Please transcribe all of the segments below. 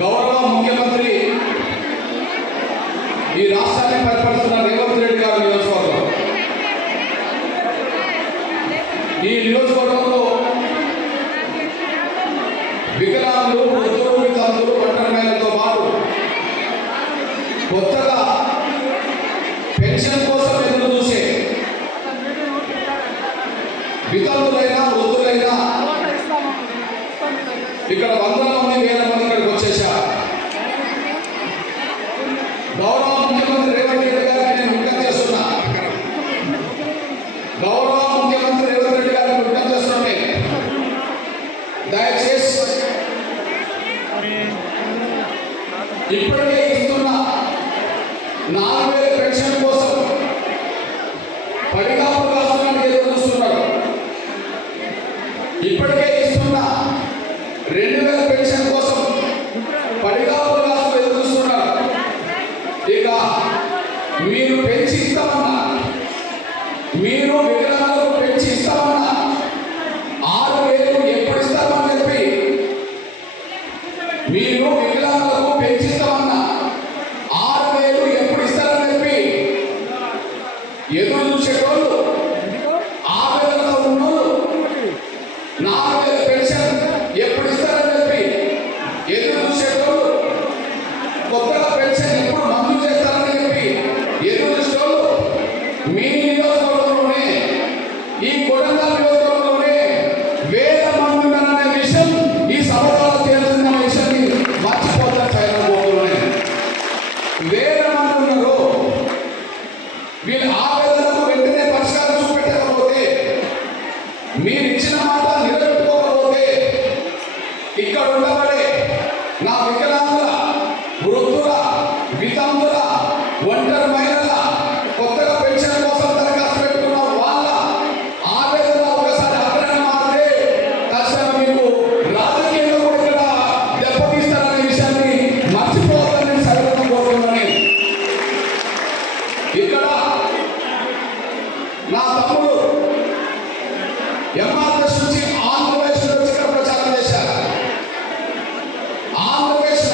గౌరవ ముఖ్యమంత్రి ఈ రాష్ట్రాన్ని పరిపాలిస్తున్న రేవంత్ రెడ్డి గారి నియోజకవర్గం. ఈ నియోజకవర్గంలో వికలాంగులు, వృద్ధులు, వితంతులు, ఒంటరితో పాటు కొత్తగా పెన్షన్ కోసం ఎదురు చూసే వితంతులైనా, వృద్ధులైనా ఇక్కడ వందల మంది, వేల మంది ఇక్కడికి వచ్చేసారు. గౌరవ ముఖ్యమంత్రి రేవంత్ రెడ్డి గారికి నేను విజ్ఞప్తి చేస్తున్నా, గౌరవ ముఖ్యమంత్రి రేవంత్ రెడ్డి గారికి విజ్ఞప్తి చేస్తున్నామే, దయచేసి ఇప్పటికే ఇస్తున్న 4,000 పెన్షన్ కోసం పడిగాపు రాష్ట్రానికి ఎదురు చూస్తున్నారు. ఇప్పటికే ఇస్తున్న 2,000 పెన్షన్ కోసం పడిగాపు రాష్ట్రం ఎదురు చూస్తున్నారు. ఇక మీరు పెంచి ఇస్తామన్నా, మీరు వికలాంగులకు పెంచి ఇస్తామన్నా 6,000 ఎప్పుడు ఇస్తామని చెప్పి, మీరు వికలాంగులకు పెంచి ఇస్తామన్నా 6,000 ఎప్పుడు ఇస్తారని చెప్పి ఎదురు చూసేటోళ్ళు, ఆవేదనతో ఉన్నోళ్ళు 4,000 పెన్షన్ ఎప్పుడు ఇస్తారని చెప్పి ఎదురు చూసేటోళ్ళు, కొత్తగా పెన్షన్ ఎప్పుడు మంజూరు చేస్తారని చెప్పి ఎదురు చూసేటోళ్ళు మీ నియోజకవర్గంలోనే, ఈ కొడంగల్ నియోజకవర్గంలోనే వేల మంది ఉన్నారనే విషయం ఈ సభలో తేలుతున్న విషయాన్ని మర్చిపోతారు. చైనా వేల మంది ఉన్నారు. వీళ్ళ ఆవేదనకు వెంటనే పరిష్కారం చూపెట్టకపోతే, మీరు ఇచ్చిన మాట నిలబెట్టుకోకపోతే, ఇక్కడ ఉండబడే నా వికలాంగుల, వృద్ధుల, వితంతుల, ఒంటరి మహిళల, కొత్తగా పెన్షన్ కోసం దరఖాస్తు పెట్టుకున్న వాళ్ళ ఆవేదన ఒకసారి అగ్రహణ మారితే ఖచ్చితంగా మీకు రాజకీయంగా కూడా ఇక్కడ దెబ్బతీస్తారనే విషయాన్ని మర్చిపోతారని సరిగ్గా కోరుతున్నాను. ఇక్కడ నా తమ్ముడు ఎంఆర్ఎస్ నుంచి ఆంధ్రప్రదేశ్ వచ్చి ఇక్కడ ప్రచారం చేశారు. ఆంధ్రప్రదేశ్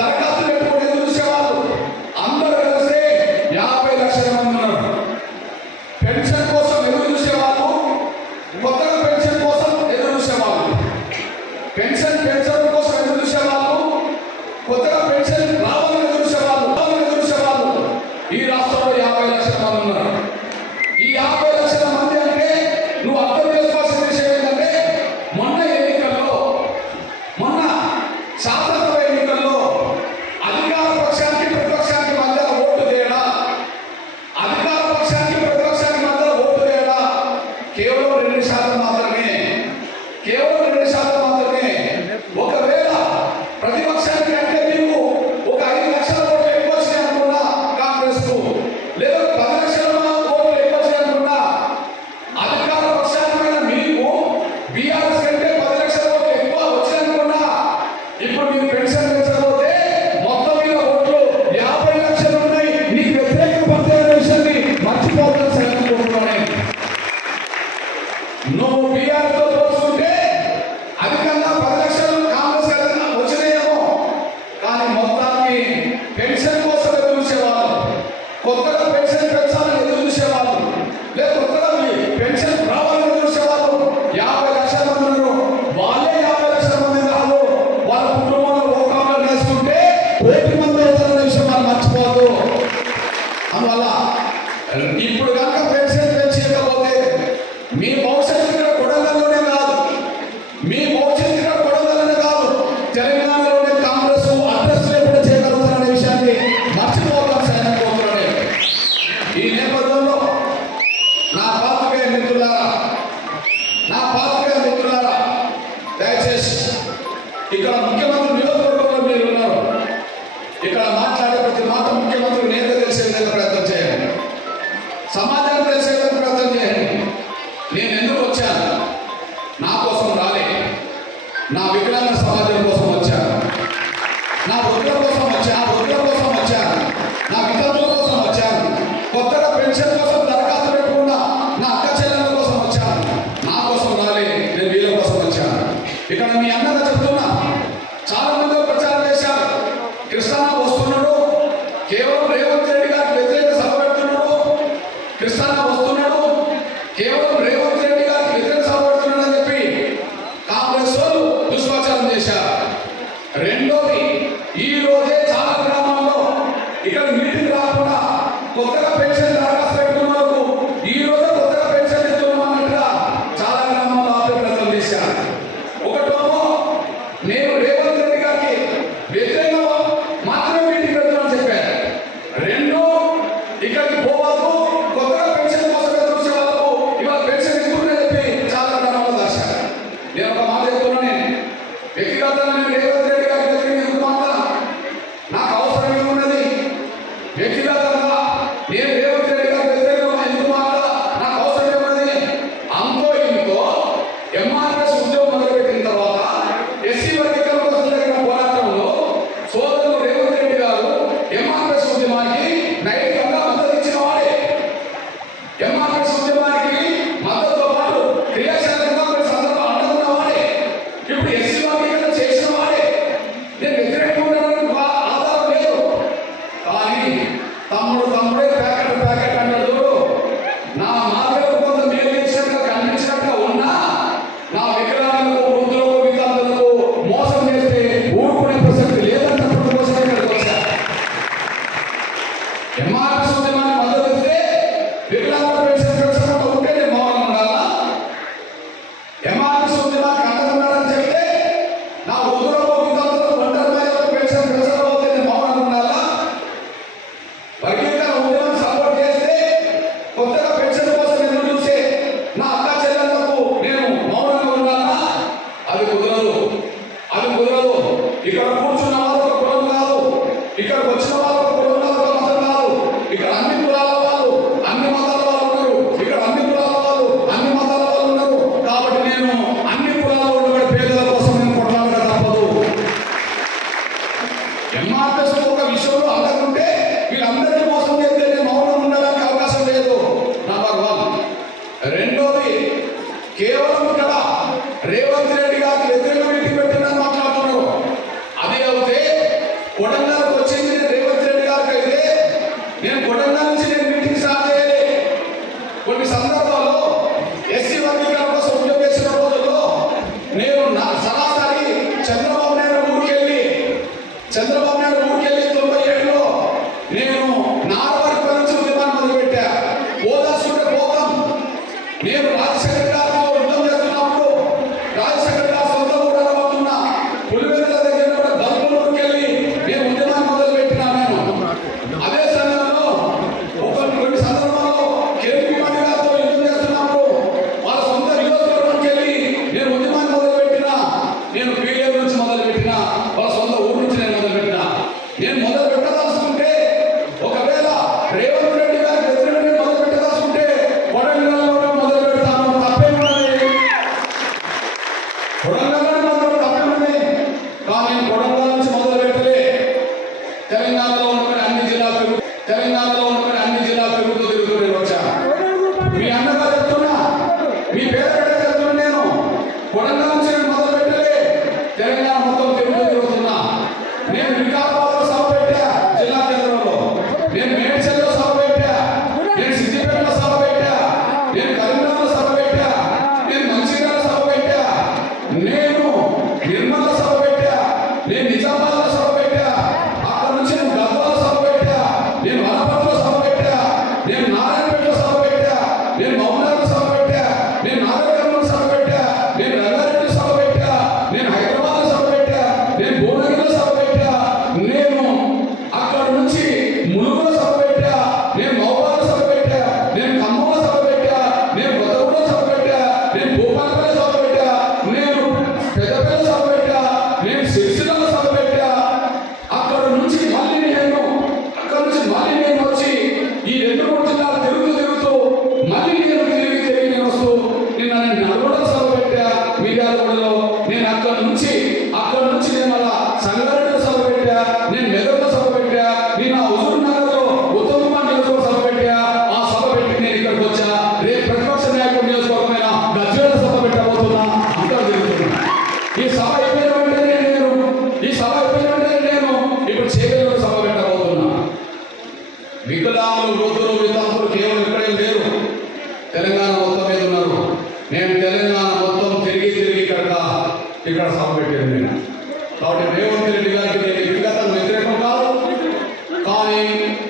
దరఖాస్తు పెట్టుకుని ఎదురు చూసేవాళ్ళు అందరూ కలిసి 50 లక్షల మంది ఉన్నారు. పెన్షన్ కోసం ఎదురు చూసేవాళ్ళు, కొత్తగా పెన్షన్ కోసం ఎదురు చూసేవాళ్ళు, పెన్షన్ కోసం ఎదురు చూసేవాళ్ళు, కొత్తగా పెన్షన్ రావాలని ఎదురు చూసేవాళ్ళు. ఈ రాష్ట్రంలో 50 లక్షల మంది ఉన్నారు. ఈ 50 లక్షల మంది అంటే నువ్వు అర్థం చేసుకోవాల్సిన విషయం ఏంటంటే మొన్న శాసనసభ ఎన్నికల్లో అధికార పక్షానికి ప్రతిపక్షానికి మధ్య ఓటు తేడా, అధికార పక్షానికి ప్రతిపక్షానికి మధ్య ఓటు తేడా కేవలం 2% మాత్రమే, కేవలం 2% మాత్రమే. ఒకవేళ ప్రతిపక్షానికి అంటే మీకు ఒక 5 లక్షల ఓట్లు ఎక్కువ వచ్చినాయి అనుకున్నా కాంగ్రెస్ కు, లేదా 10 లక్షల ఓట్లు ఎక్కువ వచ్చినాయి అనుకున్నా, అధికార పక్షానిపైన మీకు బీఆర్ఎస్ కంటే 10 లక్షల ఓట్లు ఎక్కువ వచ్చినాయి అనుకున్నా, ఇప్పుడు మీకు పెన్షన్ పెంచకపోతే మొత్తం మీద ఓట్లు 50 లక్షలు ఉన్నాయి. నీకు వ్యతిరేక పడితే విషయాన్ని మర్చిపోతాను సరే. నువ్వు బీఆర్ఎస్ తో పోల్చుకుంటే అధికంగా 10 లక్షలు కాంగ్రెస్ వచ్చినాయేమో, కానీ మొత్తానికి పెన్షన్ కోసం ఎదురు చూసేవాళ్ళు, కొత్తగా పెన్షన్ పెంచాలని ఎదురు చూసేవాళ్ళు, లేదా కొత్తగా పెన్షన్ రావాలని ఎదురు చూసేవాళ్ళు 50 లక్షల మంది ఉన్నారు. వాళ్ళే 50 లక్షల మంది కాదు, వాళ్ళ కుటుంబంలో ఓకాలు వేసుకుంటే 1 కోటి మంది అవుతారనే విషయం మనం మర్చిపోవద్దు. అందువల్ల ఇప్పుడు కనుక పెన్షన్ పెంచకపోతే మీ భవిష్యత్తు ఇక్కడ కొడంగల్లోనే కాదు, మీ భవిష్యత్తు ఇక్కడ కొడంగల్లోనే కాదు, తెలంగాణలోనే కాంగ్రెస్ అడ్రస్ లేకుండా చేయగలుగుతారనే విషయాన్ని మర్చిపోతాం సైనికోతున్నాడే. ఈ నేపథ్యంలో నా పాత్రికేయ మిత్రులారా దయచేసి ఇక్కడ ముఖ్యమంత్రి నియోజకవర్గంలో మీరు ఉన్నారు, ఇక్కడ మాట్లాడే ప్రతి మాట ముఖ్యమంత్రి నేత తెలిసే విధంగా ప్రయత్నం చేయండి, సమాజానికి తెలిసే విధంగా ప్రయత్నం చేయండి. నేను ఎందుకు వచ్చాను? నా కోసం రాలే, నా వికలాంగ సమాజం కోసం వచ్చాను, నా వృద్ధుల కోసం వచ్చాను, నా వితంతుల కోసం వచ్చాను, కొత్తగా పెన్షన్ కోసం దరఖాస్తు పెట్టుకున్నా నా అక్క చెల్లెల కోసం వచ్చాను. నా కోసం రాలే, నేను వీళ్ళ కోసం వచ్చాను. ఇక్కడ మీ అన్నగా చెప్తున్నా, చాలా మంది ప్రచారం చేశారు, కృష్ణా వస్తున్నాడు, కేవలం రేవంత్ రెడ్డి గారికి వ్యతిరేక సభ పెడుతున్నాడు, కృష్ణా వస్తున్నాడు, కేవలం రేవంత్ రెడ్డి గారికి వ్యతిరేక సభ పెడుతున్నాడు అని చెప్పి కాంగ్రెస్ వాళ్ళు దుష్ప్రచారం చేశారు. రెండోది, ఈ రోజే చాలా గ్రామాల్లో ఇక్కడ మీటింగ్ రాకుండా కొత్తగా పెన్షన్ దరఖాస్తు పెట్టుకున్న వాళ్ళకు ఈ రోజే కొత్తగా పెన్షన్ ఇస్తున్నాం అన్నట్టుగా చాలా గ్రామాల్లో ఆపేప్రయత్నం చేశారు. ఒకటేమో నేను రేవంత్ రెడ్డి గారికి వ్యతిరేకంగా మాత్రమే మీటింగ్ పెడుతున్నాను చెప్పారు. రెండు, ఇక్కడికి పోవద్దు, కొత్తగా పెన్షన్ కోసం ఎదురు చూసే వాళ్ళకు ఇవాళ పెన్షన్ ఇస్తున్నారని చెప్పి చాలా గ్రామాల్లో దాచారు. నేను ఒక మాట చెప్తున్నా, నేను వ్యక్తిగతంగా నేను రేవంత్ రెడ్డి గారికి వ్యతిరేకంగా మాత్రం నాకు అవసరం ఏమున్నది? వ్యక్తిగతంగా నేను రేవంత్ రెడ్డి గారికి వ్యతిరేకంగా ఎందుకు మాత్రం నాకు అవసరం ఏమున్నది? అంతో ఇంతో ఎంఆర్ఎస్ ఉద్యోగం మొదలుపెట్టిన తర్వాత ఎస్సీ వర్గీకరణ కోసం జరిగిన పోరాటంలో సోదరులు రేవంత్ రెడ్డి గారు ఎంఆర్ఎస్ ఉద్యమానికి నైతికంగా మద్దతు ఇచ్చిన వాడే, ఎంఆర్ఎస్ ఉద్యమానికి మద్దతుతో పాటు క్రియాశీలంగా కొన్ని సందర్భాలు అంటున్న వాడే, ఇప్పుడు ఎస్సీ వర్గీకరణ చేసిన వాడే. నేను వ్యతిరేకంగా ఉండడానికి ఆధారం లేదు, కానీ తమ్ముడే ప్యాకెట్ అన్నాడు. నా మార్గంలో కొంత మేలు చేసినట్టుగా కనిపించినట్టుగా ఉన్నా నా వికలాంగులకు, వృద్ధులకు, వికలాంగులకు మోసం చేస్తే ఊరుకునే ప్రసక్తి లేదన్నప్పుడు కోసమే ఇక్కడికి వచ్చాను. ఎంఆర్ఎస్ ఉద్యమానికి మద్దతు ఇస్తే వికలాంగుల పెన్షన్ పెంచకుండా ఉంటే నేను మౌనంగా ఉండాలా? ఎంఆర్ఎస్ ఉద్యమానికి అండగున్నాడని చెప్తే నా వృద్ధులకు, వికలాంగులకు, ఒంటరి మహిళలకు పెన్షన్ పెంచకపోతే నేను మౌనంగా ఉండాలా? వర్గీకరణ ఉద్యమం సపోర్ట్ చేస్తే కొత్తగా పెన్షన్ కోసం ఎదురు చూసే నా అక్క చెల్లెళ్లకు నేను మౌనంగా ఉండాలా? అది కుదరదు. ఇక్కడ కూర్చున్న వాళ్ళు ఒక కులం కాదు, ఇక్కడికి వచ్చిన వాళ్ళు ఒక కులం కాదు, ఒక మతం కాదు. ఇక్కడ అన్ని కులాల వాళ్ళు, అన్ని మతాల వాళ్ళు ఉన్నారు. ఇక్కడ అన్ని కులాల వాళ్ళు, అన్ని మతాల వాళ్ళు ఉన్నారు. కాబట్టి నేను అన్ని కులాలు ఉండబడే పేదల కోసం నేను కొట్లాడక తప్పదు. ఎంఆర్ఎస్ ఒక విషయంలో అందకుంటే వీళ్ళందరికీ మోసం చేస్తే నేను మౌనం ఉండడానికి అవకాశం లేదు. నంబర్ 1. రెండోది, కేవలం ఇక్కడ రేవంత్ రెడ్డి గారికి వ్యతిరేక మీటింగ్ పెట్టిందని మాట్లాడుతున్నారు. అదే అయితే కొడంగల్కి వచ్చింది నేను రేవంత్ రెడ్డి గారికి అయితే నేను కొడంగల్ నుంచి నేను మీటింగ్ స్టార్ట్ చేయాలి. కొన్ని సందర్భాల్లో ఎస్సీ వర్గీకరణ కోసం ఉద్యోగం చేసిన రోజుల్లో నేను సరాసరి చంద్రబాబు నాయుడు ఊరికి వెళ్ళి 97లో నేను నార్వర్క్ నుంచి ఉద్యమాన్ని మొదలుపెట్టా. ఓదాసుకుంటే పోతాం. నేను రాజశేఖర్ గారితో యుద్ధం చేస్తున్నప్పుడు రాజశేఖర్ గారు సొంత ఊళ్ళో పోతున్నా పులివెందుల దగ్గర కూడా బల్బులూరుకి వెళ్ళి నేను ఉద్యమాన్ని మొదలుపెట్టినా. నేను అదే సమయంలో కొన్ని సందర్భాల్లో కేపీ మణి గారితో యుద్ధం చేస్తున్నప్పుడు వాళ్ళ సొంత నియోజకవర్గానికి వెళ్ళి నేను ఉద్యమాన్ని మొదలుపెట్టినా. నేను పీలేరు నుంచి మొదలుపెట్టినా, వాళ్ళ సొంత ఊరు నుంచి నేను మొదలుపెట్టినా. నేను మొదలు పెట్టదలుచుకుంటే ఒకవేళ రేవంత్ రెడ్డి గారి వ్యతిరేకంగా మొదలు పెట్టదలుచుకుంటే కొడంగల్లోనే మొదలు పెడతాను. తప్పేమున్నది? కొడంగల్లోనే మొదలు తప్పేమున్నది? కానీ కొడంగల్ నుంచి మొదలు పెట్టలే. తెలంగాణలో ఉన్న అన్ని జిల్లాలు తిరుగుతూ నేను వచ్చాను. మీ అన్నగా చెప్తున్నా, మీ పేరు చెప్తున్నా, నేను కొడంగల్ నుంచి మొదలు పెట్టలే. తెలంగాణ మొత్తం తిరుగుతున్నా. నేను వికారాబాద్లో సభ పెట్టా, జిల్లా కేంద్రంలో. నేను మేడ్చల్లో సభ పెట్టా, నేను సిద్దిపేటలో సభ పెట్టా, నేను కరీంనగర్లో సభ పెట్టా, నేను మంచిర్యాల సభ పెట్టా, నేను నిర్మల్లో సభ పెట్టా, నేను నిజామాబాద్లో సభ పెట్టా, అక్కడ నుంచి నేను గద్వాల సభ పెట్టా, నేను వనపర్తిలో సభ పెట్టా, నేను నారాయణపేటలో సభ పెట్టా, నేను మౌనాలో సభ పెట్టా, నేను నాగరికర్లో సభ పెట్టా, నేను రంగారెడ్డి సభ పెట్టా, నేను హైదరాబాద్లో సభ పెట్టా, నేను భువనగిరిలో సభ పెట్టా, నేను అక్కడ నుంచి ములుగులో సభ పెట్టా, నేను మౌబాద్లో సభ పెట్టా, నేను ఖమ్మంలో సభ పెట్టా, నేను కొత్తగూడలో సభ పెట్టా, నేను భూపాలపల్లిలో సభ పెట్టా, నేను పెద్దపల్లిలో సభ పెట్టా, నేను సిరిసిల్లలో సభ పెట్టా. అక్కడ నుంచి మళ్ళీ నేను వచ్చి ఈ 2-3 జిల్లాలు తిరుగుతూ మళ్ళీ నేను తిరిగి వస్తూ నిన్న నేను నల్గొండలో సభ పెట్టా, మిర్యాలగూడలో. నేను అక్కడ నుంచి నేను అలా సంగారెడ్డిలో సభ పెట్టా, నేను మెదక్లో సభ పెట్టా, నేను హుజూర్ నగర్లో ఉత్తమ్ కుమార్ నియోజకవర్గం సభ పెట్టా. ఆ సభ పెట్టి నేను ఇక్కడికి వచ్చా. రేపు ప్రతిపక్ష నాయకుడు నియోజకవర్గమైన గజ్వేల్ సభ పెట్టబోతున్నా. అంతా తిరుగుతున్నా. ఈ సభ అయిపోయిన వెంటనే నేను ఇప్పుడు చేవెళ్ళలో సభ పెట్టబోతున్నా. వికలాంగులు, వృద్ధులు, వితంతులు కేవలం ఇక్కడే లేరు, తెలంగాణ మొత్తం మీద ఉన్నారు. నేను తెలంగాణ మొత్తం తిరిగి ఇక్కడ సభ పెట్టాను నేను. కాబట్టి రేవంత్ రెడ్డి గారికి నేను వ్యక్తిగతంగా వ్యతిరేకం కాదు, కానీ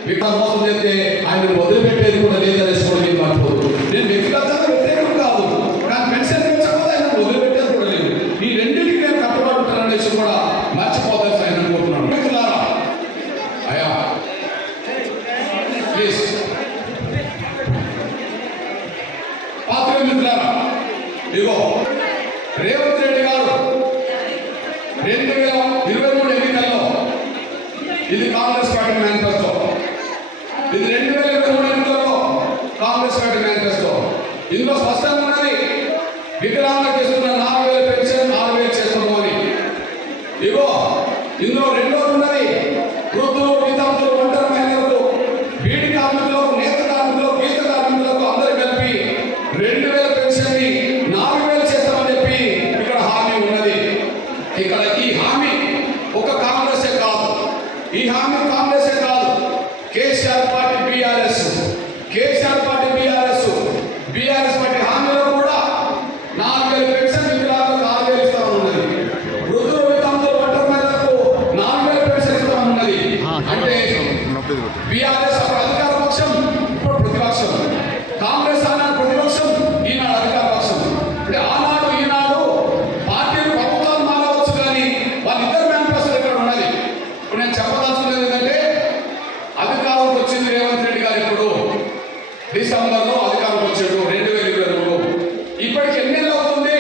వికలాంగ మోసం చేస్తే ఆయన వదిలిపెట్టేది కూడా లేదనేసి కూడా నేను మర్చిపోదు. నేను వ్యక్తిగతంగా వ్యతిరేకం కాదు, కానీ పెన్షన్ పెంచకపోతే ఆయన వదిలిపెట్టేది కూడా లేదు. ఈ రెండింటికి నేను కట్టుబడి ఉంటాననేసి కూడా మర్చిపోతాను ఆయన అనుకుంటున్నాను. మిత్రులారా, అయ్యా ప్లీజ్ పాత్రికేయుల మిత్రులారా, ఇదిగో రేవంత్ రెడ్డి గారు 2023 ఎన్నికల్లో ఇది కాంగ్రెస్ పార్టీ మేనిఫెస్టో. ఇది 2023 ఎన్నికల్లో కాంగ్రెస్ పార్టీ మేనిఫెస్టో. ఇందులో స్పష్టంగా ఉన్నది, వికలాంగులకు చేస్తున్న 4,000 పెన్షన్ 6,000 చేస్తున్నాము అని. ఇగో ఇందులో రెండోది ఉన్నది, వృద్ధులు, వితంతులు, ఒంటరి మహిళలకు, బీడి కార్మికులకు, నేత కార్మికులకు, గీత కార్మికులకు అందరూ కలిపి 2,000 పెన్షన్ ని 4,000 చేస్తామని చెప్పి ఇక్కడ హామీ ఉన్నది. ఇక్కడ ఈ హామీ ఒక కాంగ్రెసే కాదు, ఈ హామీ కాంగ్రెసే కాదు, కేసీఆర్ పార్టీ బీఆర్ఎస్ పార్టీ హామీలో కూడా 4,000 పెన్షన్ వికలాంగులకు 6,000 ఇస్తామన్నది. వృద్ధులు, వితంతులు, ఒంటరి మహిళలకు 4,000 పెన్షన్ ఇస్తామన్నది. అంటే బీఆర్ఎస్ అప్పుడు అధికార పక్షం, ఇప్పుడు ప్రతిపక్షం. కాంగ్రెస్ ఆనాడు ప్రతిపక్షం, ఈనాడు అధికార పక్షం. అంటే ఆనాడు ఈనాడు పార్టీలు ప్రభుత్వాలు మారవచ్చు, కానీ వాళ్ళిద్దరు మేనిఫెస్టో ఇక్కడ ఉన్నది. ఇప్పుడు నేను చెప్పదలుచుకునేది ఏంటంటే, అధికారంకి వచ్చింది రేవంత్ రెడ్డి గారు. ఇప్పుడు డిసెంబర్లో అధికారంకి వచ్చాడు 2023. ఇప్పటికి ఎన్ని నెలలు అవుతుంది?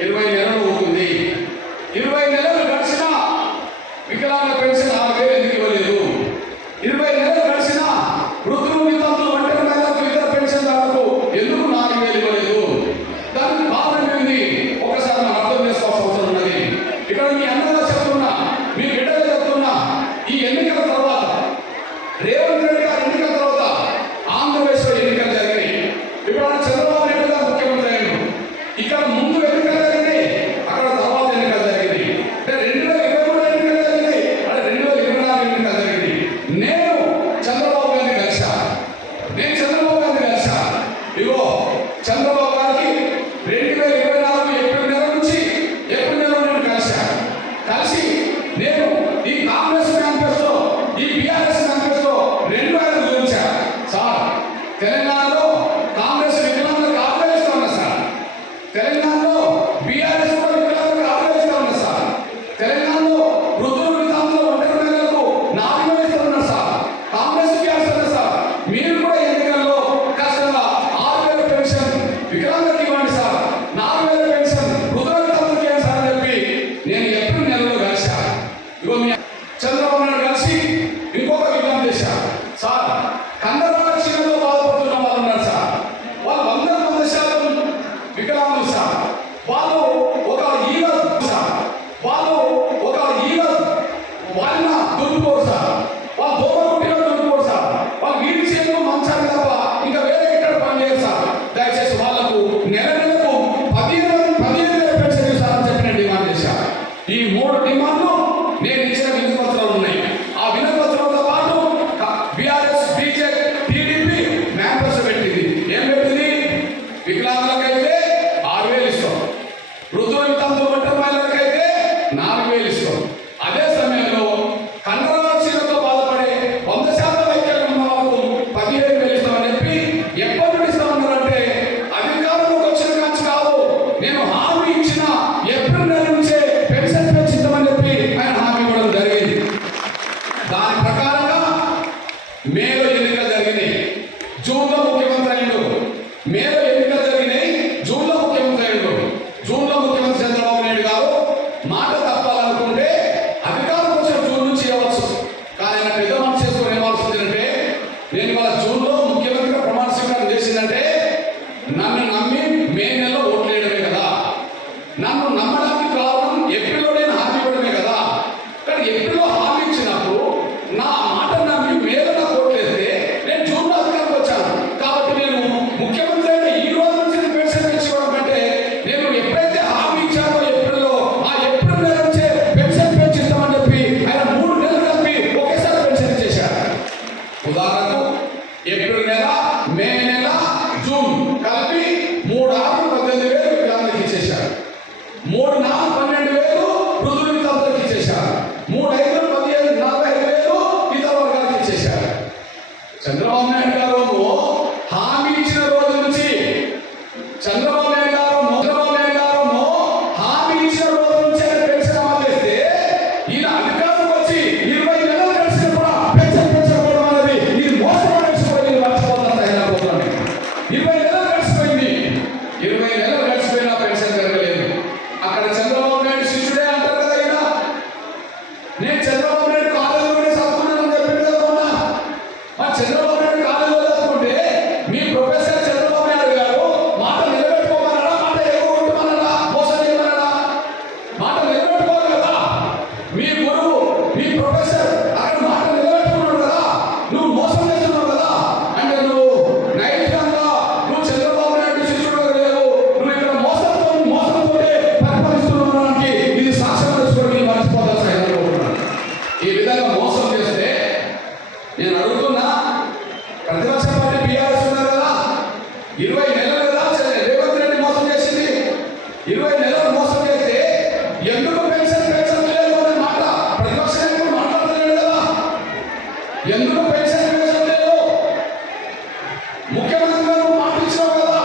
20 నెలలు అవుతుంది. 20 నెలలు గడిచినా వికలాంగ పెన్షన్ 6,000 ఎందుకు ఇవ్వలేదు? 20 నెలలు గడిచినా వృద్ధులు, వితంతులు, ఒంటరి మహిళలకు, ఇతర పెన్షన్దారులకు ఎందుకు 4,000 ఇవ్వలేదు? దానికి కారణం ఏంది? ఒకసారి మనం అర్థం చేసుకోవాల్సిన అవసరం ఉన్నది. ఇక్కడ మీ అన్నగా చెప్తున్నా, మీ బిడ్డగా చెప్తున్నా, ఈ ఎన్నికల తర్వాత రేవంత్ రెడ్డి గారి ఎన్నికల తర్వాత ఆంధ్రప్రదేశ్లో ఎన్నికలు జరిగాయి. సార్ కండరాక్షీలతో బాధపడుతున్న వాళ్ళు ఉన్నారు సార్. వాళ్ళు 100% వికలాంగులు సార్. వాళ్ళు ఒక ఈగల్ సార్. వాళ్ళు ఒక ఈగల్ వాళ్ళ దుర్కోరు సార్. వాళ్ళు దోమ కుట్టిన దుర్కోరు సార్. వాళ్ళు వీడి చేయడం మంచాన్ని తప్ప ఇంకా వేరే ఎక్కడ పని చేయరు సార్. దయచేసి వాళ్ళకు నెలకు 15,000 పెన్షన్ సార్ అని చెప్పిన డిమాండ్ చేశారు. ఈ 3 డిమాండ్లు నేను ఇచ్చిన వినతి పత్రాలు ఉన్నాయి. ఆ వినతి పత్రాలతో పాటు బీఆర్ఎస్, బీజేపీ, టీడీపీ మేనిఫెస్టో పెట్టింది. ఏం పెట్టింది? వికలాంగులకైతే 6,000 ఇస్తాం, వృద్ధుల వితంతులు ఒంటరి మహిళలకైతే 4,000 ఇస్తాం. అదే సమయంలో కండరాక్షీలతో బాధపడే 100% వైకల్యం ఉన్న వాళ్ళకు 15,000 ఇస్తామని చెప్పి ఎప్పటి నుండి ఇస్తామన్నారంటే అధికారంలోకి వచ్చిన కాంచి కాదు, నేను హామీ ఇచ్చిన ఏప్రిల్ నెల నుంచే పెన్షన్ పెంచుతామని చెప్పి ఆయన హామీ ఇవ్వడం జరిగింది. దాని ప్రకారంగా మేలో ఎన్నికలు జరిగినాయి, జూన్లో ముఖ్యమంత్రి అయ్యిండు. మేలో ఎన్నికలు జరిగినాయి, జూన్లో ముఖ్యమంత్రి అయ్యిండు. జూన్లో ముఖ్యమంత్రి చంద్రబాబు నాయుడు గారు మాట తప్పాలనుకుంటే అధికారం వచ్చిన జూన్ నుంచి ఇవ్వచ్చు. కానీ ఆయన పెద్ద మనసు చేసుకుని ఏమవుతుంది అంటే, నేను ఇవాళ జూన్లో ముఖ్యమంత్రిగా ప్రమాణ స్వీకారం చేసిందంటే నన్ను నమ్మి మే నెలలో ఓట్లు వేయడమే కదా. నన్ను నమ్మడానికి కారణం ఏప్రిల్లో నేను హామీ ఇవ్వడమే కదా. కానీ ఏప్రిల్లో హామీ ఇచ్చినప్పుడు నా మాట నమ్మి మేలో నాకు ఓట్లు వేస్తే నేను జూన్లో అధికారం వచ్చాను. కాబట్టి నేను ముఖ్యమంత్రి అయిన ఈ రోజు నుంచి పెన్షన్ పెంచుకోవడం కంటే నేను ఎప్పుడైతే హామీ ఇచ్చానో ఏప్రిల్లో, ఆ ఏప్రిల్ నెల నుంచే పెన్షన్ పెంచిస్తామని చెప్పి ఆయన 3 నెలలు కలిపి ఒకేసారి పెన్షన్ ఇచ్చేశారు. ఉదాహరణకు ఏప్రిల్ నెల, మే నెల, జూన్ కలిపి 3 6 18,000 వికలాంగులకు ఇచ్చేశారు. 3 4 12,000 వృద్ధుల వితంతులకు ఇచ్చేశారు. 3 5 15 45,000 ఇతర వర్గాలకు ఇచ్చేశారు. చంద్రబాబు నాయుడు గారు హామీ ఇచ్చిన రోజు నుంచి చంద్రబాబు నాయుడు గారు హామీ ఇచ్చిన రోజు నుంచి పెన్షన్ అమలు చేస్తే ఈయన అధికారం వచ్చి 20 నెలలు గడిచిన కూడా పెన్షన్ పెంచకపోవడం అనేది ఇది మోసం గడిచిపోయింది. మర్చిపోతాను 20 నెలలు గడిచిపోయింది. 20 నెలలు గడిచిపోయినా పెన్షన్ జరగలేదు. అక్కడ చంద్రబాబు నాయుడు శిష్యుడే అంటారు కదా. ఈయన నేను చంద్రబాబు నాయుడు కాలేజీలోనే చదువుకున్నానని చెప్పింది కదా మొన్న. మరి చంద్రబాబు నాయుడు కాలేజీలో చదువుకుంటే మీ ప్రొఫెసర్ చంద్రబాబు నాయుడు గారు మాట నిలబెట్టుకోమన్నాడా, మాట ఎగరగొట్టమన్నాడా, మోసం చేయమన్నాడా? మాట నిలబెట్టుకోవాలి కదా. మీ గురువు, మీ ప్రొఫెసర్ అక్కడ మాట నిలబెట్టుకున్నాడు కదా. నువ్వు మోసం చేస్తున్నావు కదా. అంటే నువ్వు నైతికంగా నువ్వు చంద్రబాబు నాయుడు శిష్యుడు లేవు. నువ్వు ఇక్కడ మోసంతోనే పరిపాలిస్తున్నానికి ఇది సాక్ష్యం తెలుసుకొని మర్చిపోతాను. ఈ విధంగా మోసం చేస్తే నేను అడుగుతున్నా, ప్రతిపక్ష పార్టీ బీఆర్ఎస్ ఉన్నారు కదా, 20 నెలలు కదా రేవంత్ రెడ్డి మోసం చేసింది. 20 నెలలు మోసం చేస్తే ఎందుకు పెన్షన్ పెంచట్లేదు అనే మాట ప్రతిపక్ష నాయకుడు మాట్లాడలేదు కదా. ఎందుకు పెన్షన్ పెంచట్లేదు? ముఖ్యమంత్రి గారు మాట ఇచ్చినావు కదా,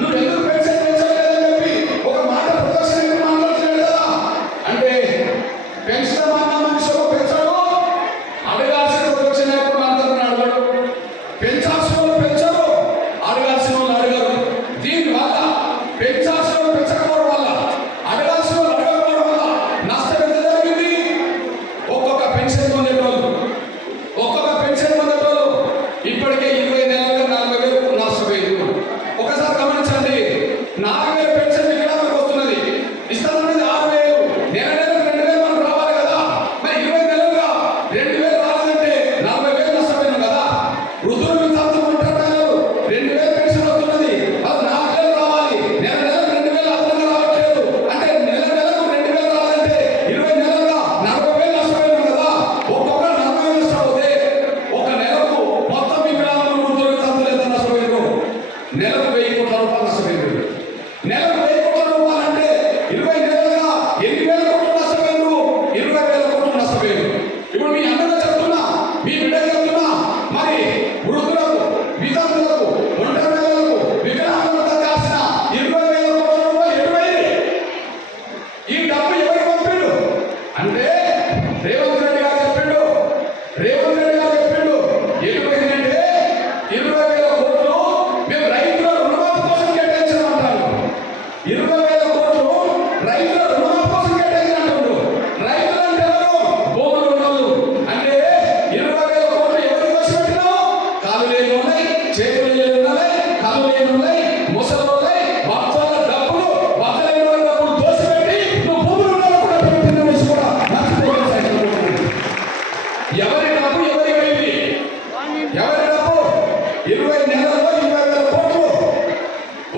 నువ్వు ఎందుకు పెన్షన్ పెంచలేదని చెప్పి ఒక మాట ప్రతిపక్ష నాయకుడు మాట్లాడలేదు కదా. అంటే పెన్షన్ అన్న మనిషి పెంచాడు, అడగాల్సిన ప్రతిపక్ష నాయకుడు అందరిని అడగడు. పెంచాల్సిన వాళ్ళు పెంచారు, అడగాల్సిన వాళ్ళు అడగరు. దీనివల్ల పెంచాల్సిన వాళ్ళు పెంచకపోవడం వల్ల, అడగాల్సిన వాళ్ళు అడగకపోవడం వల్ల నష్టం ఎంత జరిగింది? ఒక్కొక్క పెన్షన్ పొందేటోళ్ళు, ఒక్కొక్క పెన్షన్ నెలలో 20,000 కోట్లు,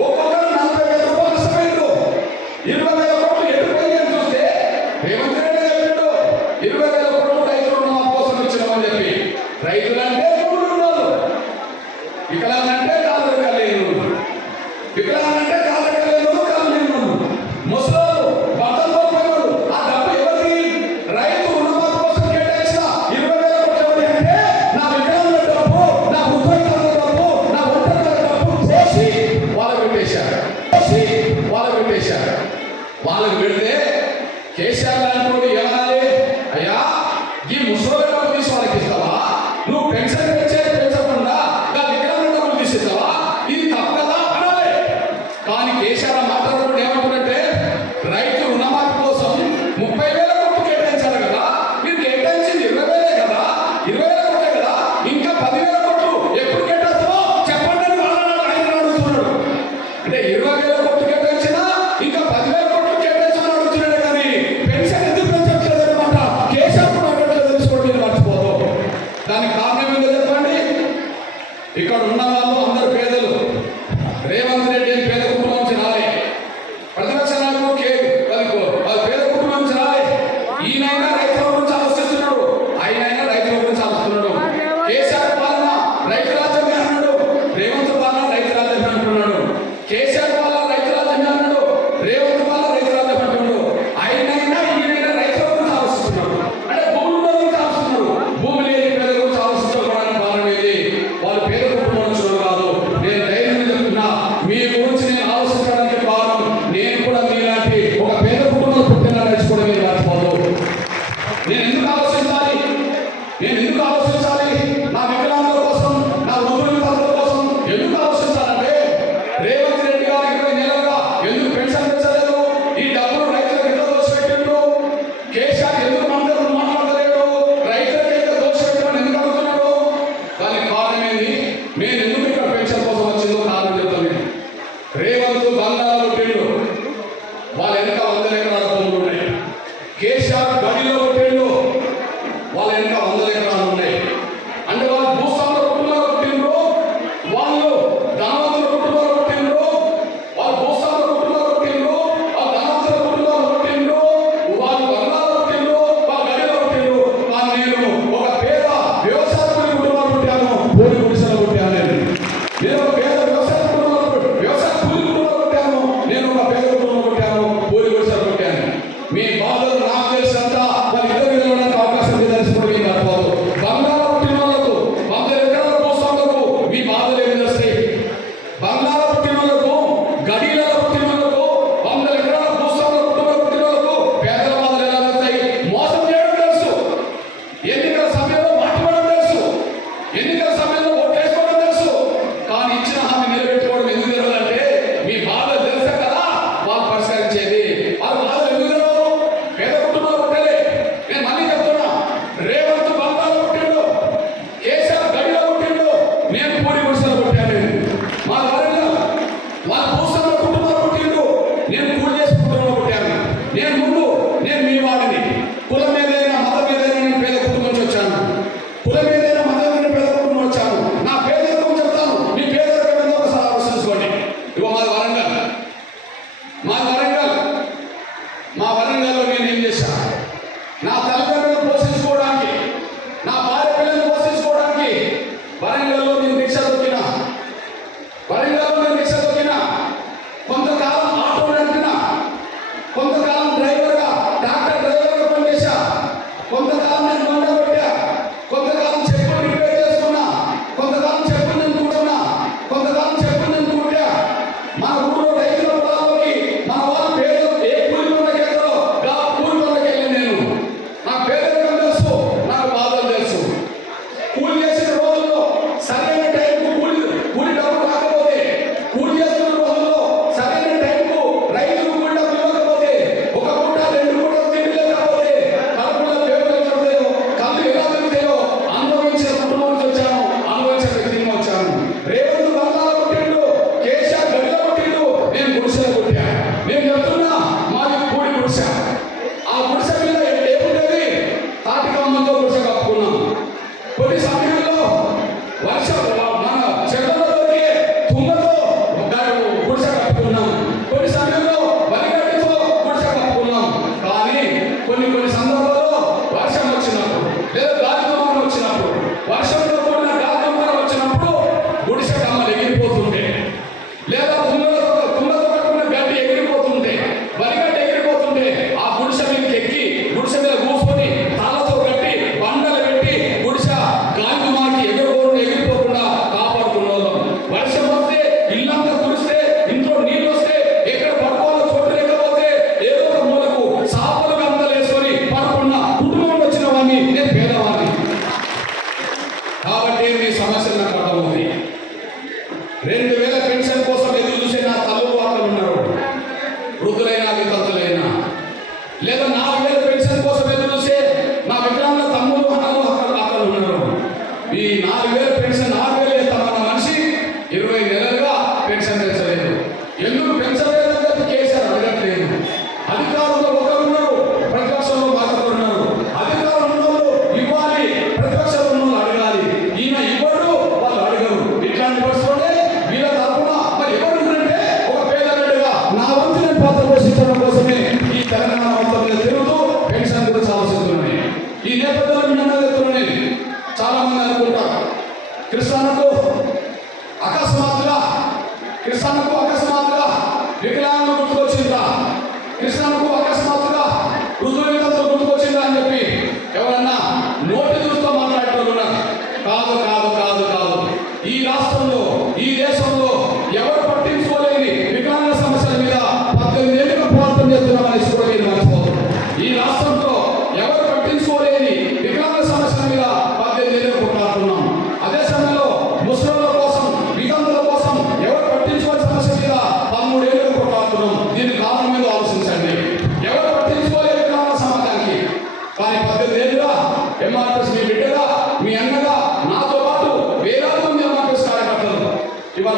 ఒక్కొక్కరు 40,000 రూపాయలు నష్టపోయిండు. 20,000 కోట్లు ఎట్టుపోయి అని చూస్తే రేవంత్ రెడ్డి చెప్పిండు 20,000 కోట్లు రైతులు రుణమాఫీ కోసం ఇచ్చినామని చెప్పి. రైతులంటే మూడు ఉన్నారు, వికలాంగంటే కాలు లేని, వికలాంగంటే కాలు లేని, కాలు లేని, ముసలోళ్ళు, భర్తలు పోయినారు. ఆ డబ్బు ఎవరిది? రైతు రుణమాఫీ కోసం కేటాయించిన 20,000 కోట్లు అంటే నా వికలాంగుల డబ్బు, నా ఉద్యోగాల డబ్బు, నా ఒంటరిల డబ్బు చేసి వాళ్ళకు పెట్టేశారు. వాళ్ళకు పెడితే కేసీఆర్ లాంటి ఏమనాలి? అయ్యా ఈ ముసలి డబ్బు తీసి వాళ్ళకి ఇస్తావా? నువ్వు పెన్షన్ పెంచకుండా వికలాంగుల డబ్బులు తీసిస్తావా? ఇది తప్పు కదా అనాలి. కానీ కేసీఆర్ మాట్లాడుకుంటే ఏమంటున్నట్టే రైతు రుణమాఫీ కోసం 30,000 కోట్లు కేటాయించారు కదా, మీరు కేటాయించింది 20,000 కదా, 20,000 కోట్లే కదా, ఇంకా 10,000 కోట్లు ఎప్పుడు కేటాయిస్తావో చెప్పండి అని ఆయన అడుగుతున్నాడు. అంటే 20,000 కోట్లు కేటాయించినా ఇంకా 10,000 కోట్లు కేటాయించమని అడుగుతున్నాడు. కానీ పెన్షన్ ఎందుకు పెంచట్లేదు అనమాట కేసీఆర్ మాట్లాడలేదు తెలుసుకోండి, మీరు మర్చిపోదు. దానికి కారణం ఏంటో చెప్పండి. ఇక్కడ ఉన్న వాళ్ళు అందరూ పేదలు. రేవంత్ రెడ్డి పేద కుటుంబం నుంచి రాలే, ప్రతిపక్ష నాయకుడు వాళ్ళు పేద కుటుంబం నుంచి రాలే. ఈయనైనా రైతుల గురించి ఆలోచిస్తున్నాడు, ఆయనైనా రైతుల గురించి ఆలోచిస్తున్నాడు. కేసీఆర్ పాలన రైతు రాజ్యమే అన్నాడు, రేవంత్ పాలన రైతు రాజ్యమే అంటున్నాడు. కేసీఆర్ పాలన రైతు రాజ్యమే అన్నాడు, రేవంత్ పాలన రైతు రాజ్యం అంటున్నాడు. ఈయనైనా రైతుల గురించి ఆలోచిస్తున్నాడు. అంటే భూముల గురించి ఆలోచిస్తున్నాడు. భూమి లేని పేద గురించి ఆలోచించుకోవడానికి కారణం ఏది? వాళ్ళు పేద కుటుంబం నుంచి కాదు. నేను ధైర్యంగా చెప్తున్నా, మీ గురించి నేను ఆలోచించడానికి కారణం నేను కూడా మీలాంటి ఒక పేద కుటుంబంలో పుట్టిన నడుచుకోవడం మీరు మర్చిపోదు. నేను ఎందుకు ఆలోచించాలి? నా వికలాంగుల కోసం, నా వృద్ధుల కోసం ఎందుకు ఆలోచించాలంటే రేవంత్ రెడ్డి గారు 20 నెలలుగా ఎందుకు పెన్షన్ పెంచలేదు? ఈ డబ్బులు రైతులకు ఎంత దోషపెట్టిండు? కేసీఆర్ ఎందుకు మాట్లాడలేడు? రైతులకు ఎంత దోషపెట్టమని ఎందుకు అడుగుతున్నాడు? దానికి కారణం ఏంది? నేను ఎందుకు ఇక్కడ పెన్షన్ కోసం వచ్చిందో కారణం చెప్తాను. రేవంత్ బంగాళాలు కొట్టిండు, వాళ్ళ వెనక 100 ఎకరాల భూములు ఉన్నాయి. కేసీఆర్ గడిలో కొట్టిండు, వాళ్ళ వెనక 100 ఎకరాలు ఉన్నాయి. అంటే వాళ్ళు భూస్వాముల కుటుంబాలు కొట్టిండ్రు, వాళ్ళు ధనవంతుల కుటుంబాలు కొట్టిండ్రు, వాళ్ళు భూస్వాముల కుటుంబాలు కొట్టిండ్రు, వాళ్ళు ధనవంతుల కుటుంబాలు కొట్టిండ్రు, వాళ్ళు బంగాళాలు కొట్టిండ్రు, వాళ్ళు గడిలో కొట్టిండ్రు. కానీ నేను ఒక పేద వ్యవసాయ కుటుంబాలు కొట్టాను, భూమి గుడిసెలు కొట్టాను. నేను ఒక పేద వ్యవసాయ కూలి కుటుంబాలు కొట్టాను, నేను ఒక పేద కుటుంబం కొట్టాను, భూమి గుడిసెలు కొట్టాను. మీ బాధలు నాకు తెలిసినంత మరి ఇద్దరు విధానానికి అవకాశం తెలుసుకోవడం మీకు అర్థమవుతుంది.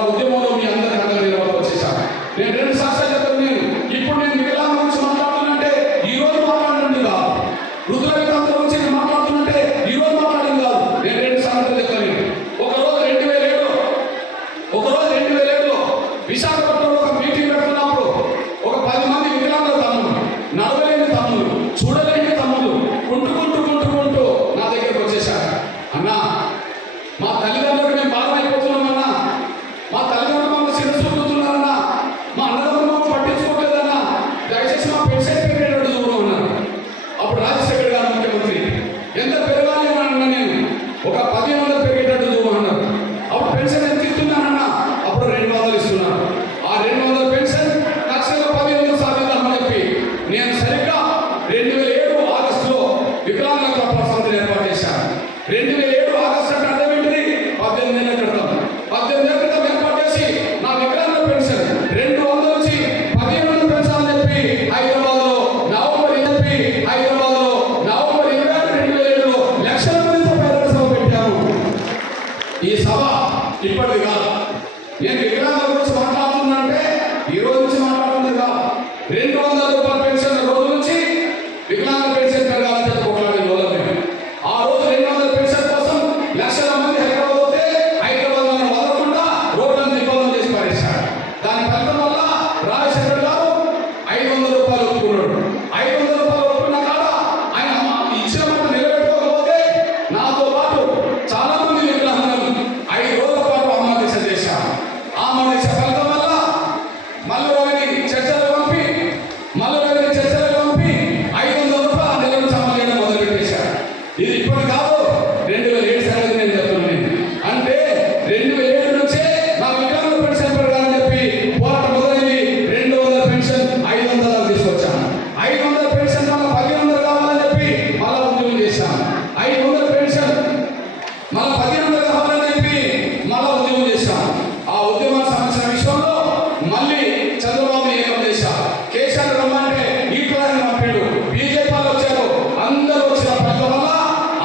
ఉద్యమంలో మీ అందరి అందరూ నిలబడి వచ్చేసాను. నేను 2 సాక్ష్యాలు చెప్తాను. ఇప్పుడు నేను వికలాంగుల గురించి మాట్లాడుతున్నంటే ఈ రోజు మాట్లాడండి కాదు, వృద్ధుల వికలాంగుల గురించి నేను మాట్లాడుతున్నంటే ఈ రోజు మాట్లాడింది కాదు. నేను 2 సార్లు చెప్తాను. ఒకరోజు 2007లో విశాఖపట్నంలో ఒక మీటింగ్ పెడుతున్నప్పుడు ఒక 10 మంది వికలాంగుల తమ్ముడు, నడవలేని తమ్ముడు, చూడలేని తమ్ముడు కుంటుకుంటూ నా దగ్గరకు వచ్చేసారు. అన్నా, మా తల్లిదండ్రులకు మేము బాధ అయిపోతున్నామన్నా, మా తల్లిదండ్రులు మమ్మల్ని శిరస్సుతున్నారన్నా, మా అన్నదమ్ములు మమ్మల్ని పట్టించుకోవట్లేదన్నా, దయచేసి మా పెన్షన్ పెరిగేటట్టు దూరం ఉన్నారు. అప్పుడు రాజశేఖర్ గారు ముఖ్యమంత్రి, ఎంత పెరగాలి అని అన్నా నేను, ఒక 1500 పెరిగేటట్టు దూరం అన్నారు. అప్పుడు పెన్షన్ ఎంత ఇస్తున్నానన్నా, అప్పుడు 200 ఇస్తున్నారు. ఆ 200 పెన్షన్ ఖచ్చితంగా 1500 సాధిద్దామని చెప్పి నేను సరిగ్గా 2007 ఆగస్టులో వికలాంగుల తరపున సమితిని ఏర్పాటు చేశాను. 2007 ఆగస్టు అంటే అర్థం ఏంటిది? 18 ఏళ్ల క్రితం. 18 ఏళ్ల క్రితం ఏర్పాటు చేసి నా వికలాంగుల పెన్షన్ 200 నుంచి 1500 పెంచాలని చెప్పి హైదరాబాద్లో నవంబర్ 2007లో లక్షల మందితో పేదల సభ పెట్టాము. ఈ సభ ఇప్పటిది కాదు. నేను వికలాంగుల గురించి మాట్లాడుతున్నానంటే ఈ రోజు నుంచి మాట్లాడుతుంది కాదు. 200 రూపాయల పెన్షన్ రోజు నుంచి వికలాంగుల పెన్షన్ పెరగాలని చెప్పి కొట్లాడే రోజు మేము. ఆ రోజు 200 పెన్షన్ కోసం లక్షల మంది హైదరాబాద్ వస్తే హైదరాబాద్ నన్ను వదలకుండా రోడ్లను దిగ్బంధం చేసి పడేశారు. దాని ఫలితం వల్ల రాజశేఖర్ గారు 500 రూపాయలు ఒప్పుకున్నాడు. 500 రూపాయలు ఒప్పుకున్న కాడ ఆయన ఇచ్చిన మాట నిలబెట్టుకోకపోతే నాతో పాటు చాలా మంది వికలాంగులు 5 రోజుల పాటు అమ్మాదీక్ష చేశారు. ఆ అమ్మాదీక్ష ఫలితం వల్ల మల్లు రవిని చర్చలు పంపి 500 రూపాయలు నెల నుంచి అమలు చేయడం మొదలుపెట్టేశారు. ఇది ఇప్పటి కాదు, 2007 సంగతి నేను చెప్తున్నాను. అంటే 2007 నుంచే నా వికలాంగుల పెన్షన్ పెరగాలని చెప్పి పోరాటం మొదలైంది. 200 పెన్షన్ 500 తీసుకొచ్చాను. 500 పెన్షన్ మళ్ళీ 1500 కావాలని చెప్పి మళ్ళా ఉద్యమం చేశాను. 500 పెన్షన్ మళ్ళీ 1500 కావాలని చెప్పి మళ్ళా ఉద్యమం చేశాను. ఆ ఉద్యమానికి సంబంధించిన విషయంలో మళ్ళీ చంద్రబాబు ఏం చేశారు? కేసీఆర్ రమ్మంటే ఈ ప్లాన్ పంపాడు. బీజేపీ వాళ్ళు వచ్చారు. అందరూ వచ్చిన ఫలితం వల్ల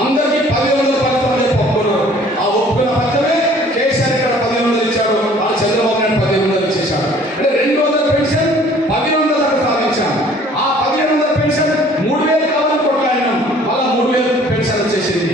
అందరికీ 1500 ఫలితం చెప్పి ఒప్పుకున్నారు. ఆ ఒప్పుకున్న ఫలితమే కేసీఆర్ ఇక్కడ 1500 ఇచ్చాడు. వాళ్ళు చంద్రబాబు నాయుడు 1500 ఇచ్చేశాడు. అంటే 200 పెన్షన్ 1500 సాధించాం. ఆ 1500 పెన్షన్ 3000 కావాలని కొట్లాడినాం. మళ్ళా 3000 పెన్షన్ వచ్చేసింది.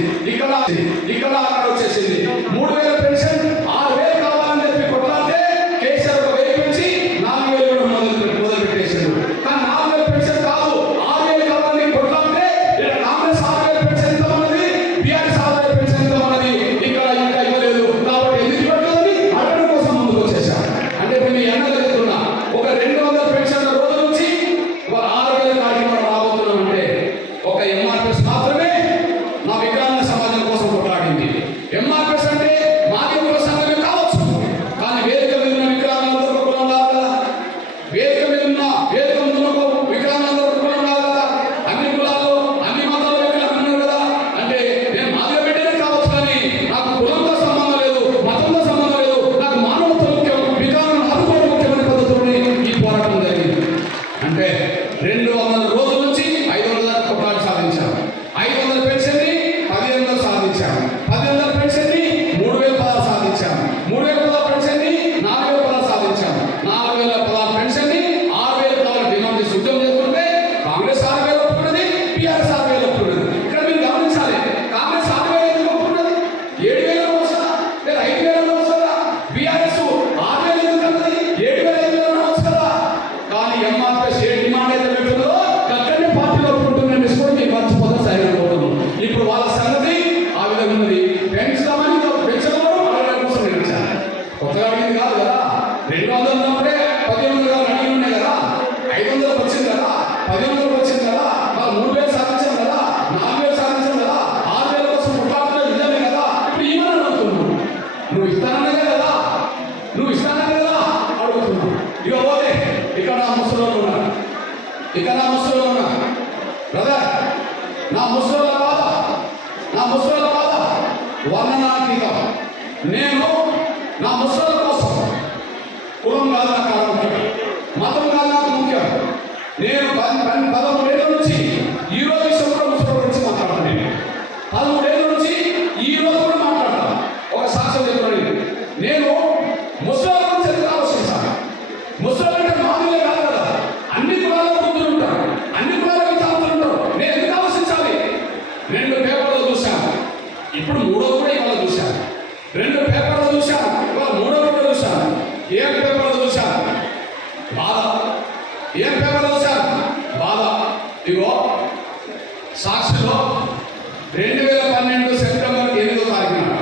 ఇక్కడ అక్కడ వచ్చేసింది 3000 పెన్షన్ 6000 కావాలని చెప్పి కొట్లాడితే కేసీఆర్ 1000 పెంచి 4000 కూడా మొదలు పెట్టేశారు. కానీ 4000 పెన్షన్ కాదు, 6000 కావాలని కొట్లాడితే ఇక్కడ కాంగ్రెస్ 6000 పెన్షన్ ఎంత ఉన్నది, బీఆర్ఎస్ 6000 పెన్షన్ ఎంత ఉన్నది, ఇక్కడ ఇంకా ఇవ్వలేదు. కాబట్టి ఎందుకు ఇవ్వట్లేదని అడగడం కోసం ముందుకు వచ్చేసారు. అంటే మీ ఎన్నో చెప్తున్నా, ఒక 200 పెన్షన్ రోజు నుంచి ఒక 6000 కార్యక్రమం రాబోతున్నామంటే ఒక ఎంఆర్ఎస్ మాత్రమే నా వికలాంగ సమాజం కోసం కొట్లాడింది. ఎంఆర్ఎస్ అంటే మాది కుల సంఘమే కావచ్చు, కానీ వేదిక మీద ఉన్న వికలాంగులందరూ కులం కాదు కదా. వేదిక ముందున్న వికలాంగులందరూ కులం కాదు కదా. అన్ని కులాల్లో అన్ని మతాల్లో వికలాంగులు ఉన్నారు కదా. అంటే నేను మాదిగ బిడ్డనే కావచ్చు, కానీ నాకు కులంతో సంబంధం లేదు, మతంతో సంబంధం లేదు, నాకు మానవత్వం ముఖ్యం, వికలాంగులను ఆదుకోవడం ముఖ్యమైన పద్ధతుల్ని ఈ పోరాటం జరిగింది. అంటే 200 రోజుల నుంచి 500 దాకా కొట్లాడి సాధించాము. 500 పెన్షన్ని 1500 సాధించాము. 1500 పెన్షన్ని 3016 సాధించాము. 3016 పెన్షన్ని 4016 సాధించాము. 4016 పెన్షన్ని 6000 కావాలని డిమాండ్ చేసి ఉద్యమం చేస్తుంటే కాంగ్రెస్ 6000 ఒప్పుకున్నది, బీఆర్ఎస్ 6000 ఒప్పుకున్నది. ఇక్కడ మీరు గమనించాలి, కాంగ్రెస్ 6000 ఎందుకు ఒప్పుకున్నది? 7000 వస్తుందా లేదా 5000 వస్తుందా? బీఆర్ఎస్ 6000 ఎందుకు అన్నది? 7500 వచ్చు కదా. కానీ ఎంఆర్ఎస్ ఏ డిమాండ్ అయితే పెడుతుందో అక్కడనే పార్టీలో ఒప్పుకుంటుందని కూడా మీకు మర్చిపోతే సరైన. ఇప్పుడు వాళ్ళ సంగతి ఆ విధంగా ఉన్నది. పెంచుదామని పెంచడం అడగడం కోసం నేను వచ్చాను. కొత్తగా అడిగింది కాదు కదా. 200 ఉన్నప్పుడే 1500 అడిగి ఉన్నాయి కదా. 500 వచ్చింది కదా, 1500 వచ్చింది కదా, వాళ్ళు 3000 సాధించాం కదా, 4000 సాధించాం కదా, 6000 కోసం కొట్లాడుతున్న నిజమే కదా. ఇప్పుడు ఏమని అడుగుతున్నావు? నువ్వు ఇస్తాననే కదా అడుగుతున్నావు. ఇక పోతే ఇక్కడ నా ముసలిలో ఉన్నారు, బ్రదర్. నా ముసలిల బాధ వర్ణనాతీతం. నేను నా ముసలిల కోసం కులం కాదు నాకు ముఖ్యం, మతం కాదు నాకు ముఖ్యం. నేను 13 ఏళ్ళ నుంచి ఈ రోజు విషయం కూడా ముసలి గురించి మాట్లాడుతున్నాను. 13 ఏళ్ళ నుంచి ఈ రోజు కూడా మాట్లాడతాను. ఒక సాక్ష్యం చెప్పండి. నేను ముసలి ఇప్పుడు మూడో కూడా ఇవాళ చూశాను. 2 పేపర్లు చూశాను, ఇవాళ మూడో కూడా చూశాను. ఏం పేపర్లు చూశాను? బాధ. ఏం పేపర్లు చూశాను? బాధ. ఇగో సాక్షిలో 2012 సెప్టెంబర్ 8వ తారీఖున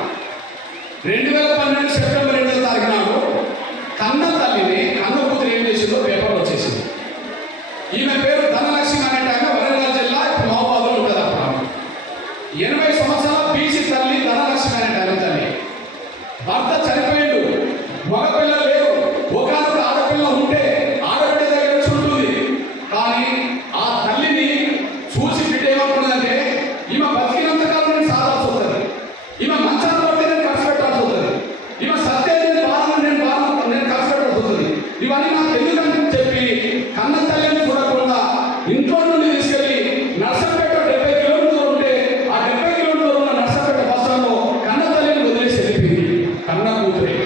2012 సెప్టెంబర్ 8వ తారీఖు నాడు కన్న తల్లిని కన్న కూతురు ఏం చేసిందో పేపర్లో వచ్చేసింది. ఈమె పేరు ధనలక్ష్మి అనే ఆమె వరంగల్ జిల్లా మహబూబాబాద్లో ఉంటుంది. అప్పుడు 80 సంవత్సరాల బీసీ తల్లి ధనలక్ష్మి అనే ఆమె తల్లి. భర్త చనిపోయిండు, మగపిల్లలు లేరు. ఒకనొక ఆడపిల్ల ఉంటే ఆడపిల్ల దగ్గర నుంచి ఉంటుంది. కానీ ఆ తల్లిని చూసి బిడ్డ ఏమనుకున్నదంటే ఈమె బతికినంత కాలం నేను సాధాల్సి వస్తుంది, ఈమె మంచాన్ని పడితే నేను ఖర్చు పెట్టాల్సి వస్తుంది, ఈమె సత్యాన్ని బాధను నేను ఖర్చు పెట్టాల్సి వస్తుంది. ఇవన్నీ నాకు ఎందుకంటే చెప్పి కన్న తల్లిని చూడకుండా ఇంట్లో నుండి తీసుకెళ్ళి నర్సంపేట 70 కిలోమీటర్లు ఉంటే ఆ 70 కిలోమీటర్లు ఉన్న నర్సంపేట బస్ స్టాండ్లో కన్న తల్లిని వదిలేసి వెళ్ళిపోయింది. కన్న కూతురే.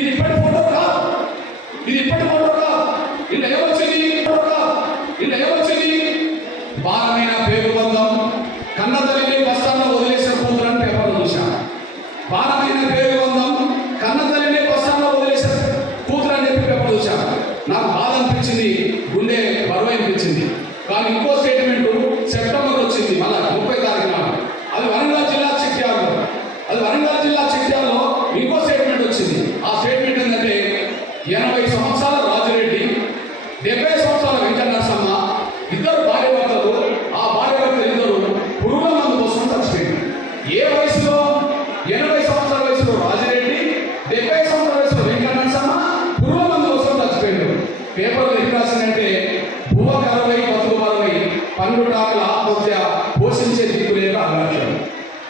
ఇది ఇప్పటి ఫోటో కాదు, ఇది ఇప్పటి ఫోటో కాదు. ఇలా ఏమొచ్చింది? ఇలా ఏమొచ్చింది? భారమైన పేరు బంధం, కన్న తల్లిని బస్ స్టాండ్లో వదిలేసిన కూతురని పేపర్లో చూశాను. భారమైన పేరు బంధం, కన్న తల్లిని బస్ స్టాండ్లో వదిలేసిన కూతురు అని చెప్పి పేపర్ చూశాను. నాకు బాధ అనిపించింది, గుండె బరువు అనిపించింది. కానీ ఇంకో స్టేట్మెంట్ సెప్టెంబర్ వచ్చింది, మళ్ళీ 30 తారీఖు నాడు. అది వరంగల్ జిల్లా చిట్యాలలో, ఇంకో స్టేట్మెంట్ వచ్చింది. ఆ స్టేట్మెంట్ ఏంటంటే 80 సంవత్సరాల రాజురెడ్డి, 70 సంవత్సరాల వెంకట నరసమ్మ, ఇద్దరు భార్య భర్తలు. ఆ భార్య భర్తలు ఇద్దరు పురుగుల మందు కోసం చచ్చిపోయింది. ఏ వయసులో? 80 సంవత్సరాల వయసులో రాజురెడ్డి, 70 సంవత్సరాల వయసులో వెంకట నరసమ్మ పురుగుల మందు కోసం చచ్చిపోయింది. పేపర్లు ఏం రాసిందంటే భూమక 60 బతుకు 60, పన్నుటాకుల ఆత్మహత్య, పోషించే దిక్కులేక అలక్ష్యం.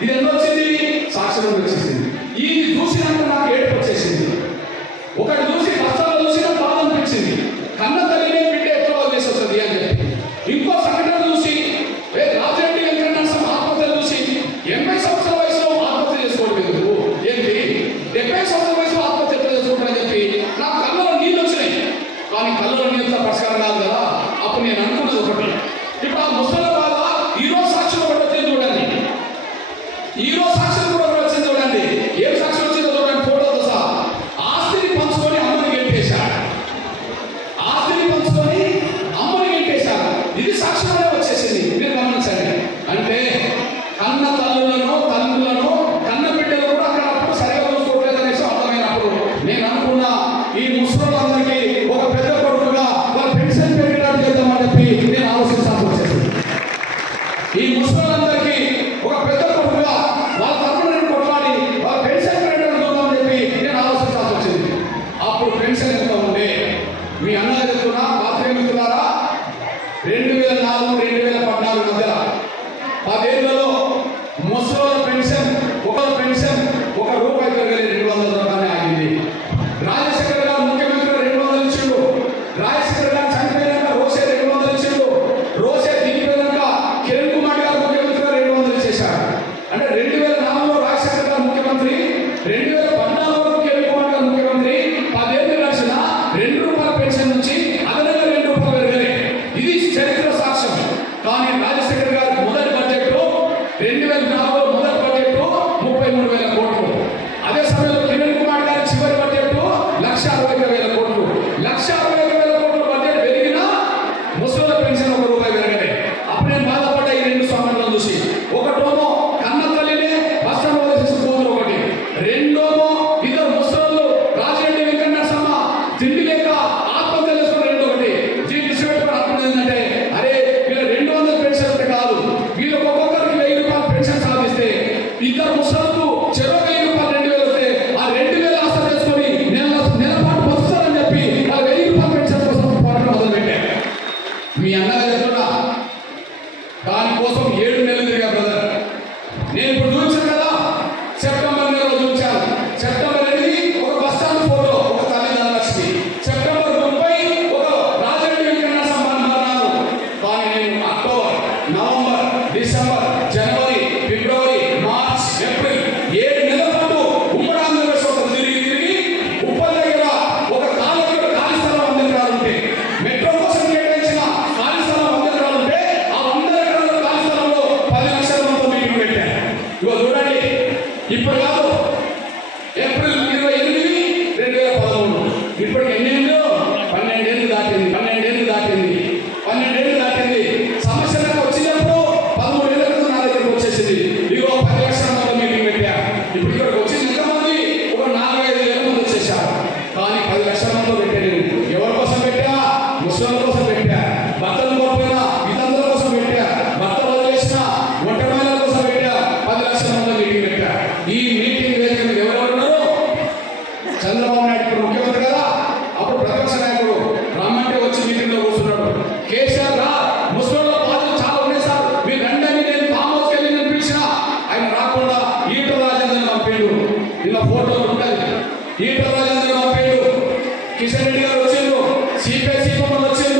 ఇది ఎంత వచ్చింది? సాక్షరం వచ్చేసింది. ఇది చూసినాక నాకు ఏడుపు వచ్చేసింది. ఒకటి చూసి కష్టాలు చూసిన బాధ అనిపించింది. కన్న తల్లిని బిడ్డ ఎట్లా వదిలేసి వస్తుంది అని చెప్పి. ఇంకో సంఘటన చూసి రాజరెడ్డి వెంకట నరసమ్మ ఆత్మహత్య చూసి 80 సంవత్సరాల వయసులో ఆత్మహత్య చేసుకోవడం ఎందుకు? ఏంటి 70 సంవత్సరాల వయసులో ఆత్మహత్య చేసుకుంటారని చెప్పి నాకు కళ్ళలో నీళ్ళు వచ్చినాయి. కానీ కళ్ళలో నీళ్ళతో పరిష్కారం కాదు కదా. అప్పుడు నేను అనుకున్నది ఒకటి, ఇప్పుడు ఆ ముసలి బాధ ఈరోజు సాక్షిలో పడుతుంది చూడండి. ఈరోజు సాక్షులు కూడా వచ్చింది చూడండి. ఏం సాక్షి వచ్చిందో చూడండి, ఫోటోతో సహా. ఆస్తిని పంచుకొని అమ్మని గెలిపేశాడు. ఆస్తిని ఇప్పుడు కాదు, ఏప్రిల్ 28, 2013. ఇప్పటికి ఎన్ని ఏళ్ళు? 12 ఏళ్ళు దాటింది. 12 ఏళ్ళు దాటింది. సమస్య నాకు వచ్చినప్పుడు 13 ఏళ్ళ క్రితం నా దగ్గరకు వచ్చేసింది. ఇదిగో 10 లక్షల మంది మీటింగ్ పెట్టా. ఇప్పుడు ఇక్కడికి వచ్చింది ఎంతమంది? ఒక 4-5 వేల మంది వచ్చేసారు. కానీ 10 లక్షల మందితో పెట్టాను. ఎవరి కోసం పెట్టా? ముస్లింల కోసం పెట్టా. భర్తలు కోల్పోయినా ఇతరుల కోసం పెట్టా. భర్త వదిలేసిన ఒంటరి మహిళల కోసం పెట్టా. 10 లక్షల మంది మీటింగ్ పెట్టా. ఈ మీటింగ్ వేదిక మీద ఎవరెవరు ఉన్నారు? చంద్రబాబు నాయుడు ఇప్పుడు ముఖ్యమంత్రి కదా, అప్పుడు ప్రతిపక్ష నాయకుడు రమ్మంటే వచ్చి మీటింగ్ లో కూర్చున్నాడు. కేసీఆర్ రా, ముస్లింల బాధలు చాలా ఉన్నాయి సార్, మీరు రండి నేను ఫామ్ హౌస్ కెళ్ళి నేను పిలిచిన. ఆయన రాకుండా ఈటల రాజేంద్రని పంపాడు. ఇలా ఫోటోలు ఉంటాయి. ఈటల రాజేంద్రని పంపాడు. కిషన్ రెడ్డి గారు వచ్చారు, సిపిఐ సీపీ వచ్చారు.